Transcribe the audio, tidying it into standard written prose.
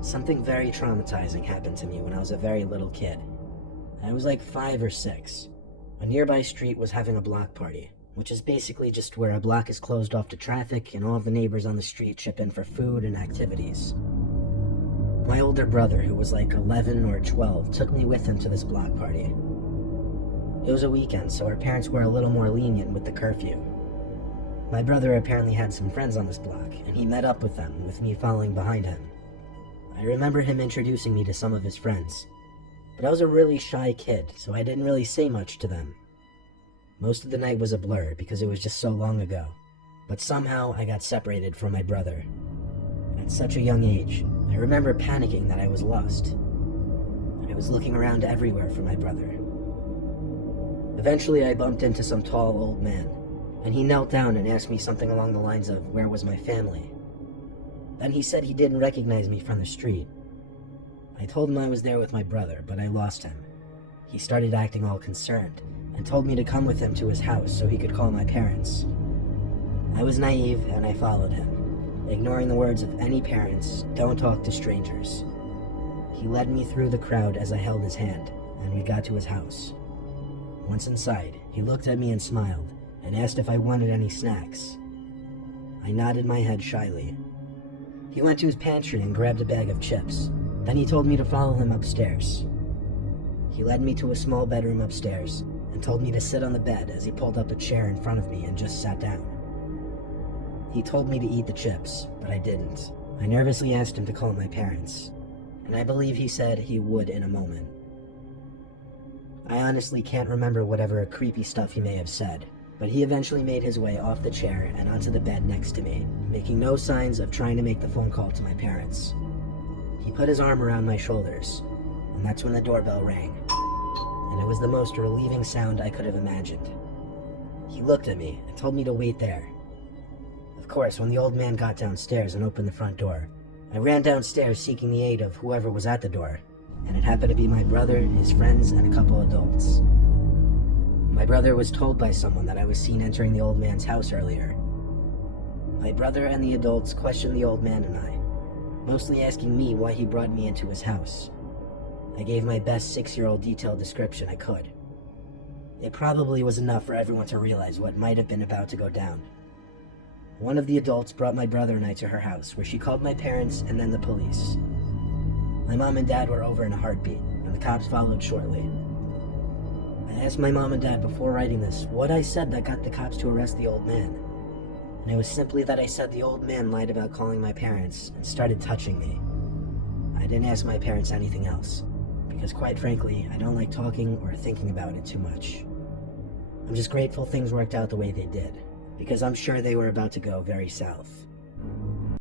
Something very traumatizing happened to me when I was a very little kid. I was like 5 or 6. A nearby street was having a block party, which is basically just where a block is closed off to traffic and all of the neighbors on the street chip in for food and activities. My older brother, who was like 11 or 12, took me with him to this block party. It was a weekend, so our parents were a little more lenient with the curfew. My brother apparently had some friends on this block, and he met up with them, with me following behind him. I remember him introducing me to some of his friends, but I was a really shy kid, so I didn't really say much to them. Most of the night was a blur because it was just so long ago, but somehow I got separated from my brother. At such a young age, I remember panicking that I was lost. I was looking around everywhere for my brother. Eventually I bumped into some tall old man, and he knelt down and asked me something along the lines of, "Where was my family?" Then he said he didn't recognize me from the street. I told him I was there with my brother, but I lost him. He started acting all concerned, and told me to come with him to his house so he could call my parents. I was naive, and I followed him, ignoring the words of any parents, "Don't talk to strangers." He led me through the crowd as I held his hand, and we got to his house. Once inside, he looked at me and smiled, and asked if I wanted any snacks. I nodded my head shyly. He went to his pantry and grabbed a bag of chips. Then he told me to follow him upstairs. He led me to a small bedroom upstairs and told me to sit on the bed as he pulled up a chair in front of me and just sat down. He told me to eat the chips, but I didn't. I nervously asked him to call my parents, and I believe he said he would in a moment. I honestly can't remember whatever creepy stuff he may have said, but he eventually made his way off the chair and onto the bed next to me, making no signs of trying to make the phone call to my parents. He put his arm around my shoulders, and that's when the doorbell rang, and it was the most relieving sound I could have imagined. He looked at me and told me to wait there. Of course, when the old man got downstairs and opened the front door, I ran downstairs seeking the aid of whoever was at the door, and it happened to be my brother, his friends, and a couple adults. My brother was told by someone that I was seen entering the old man's house earlier. My brother and the adults questioned the old man and I, mostly asking me why he brought me into his house. I gave my best 6-year-old detailed description I could. It probably was enough for everyone to realize what might have been about to go down. One of the adults brought my brother and I to her house, where she called my parents and then the police. My mom and dad were over in a heartbeat, and the cops followed shortly. I asked my mom and dad before writing this what I said that got the cops to arrest the old man, and it was simply that I said the old man lied about calling my parents and started touching me. I didn't ask my parents anything else, because quite frankly, I don't like talking or thinking about it too much. I'm just grateful things worked out the way they did, because I'm sure they were about to go very south.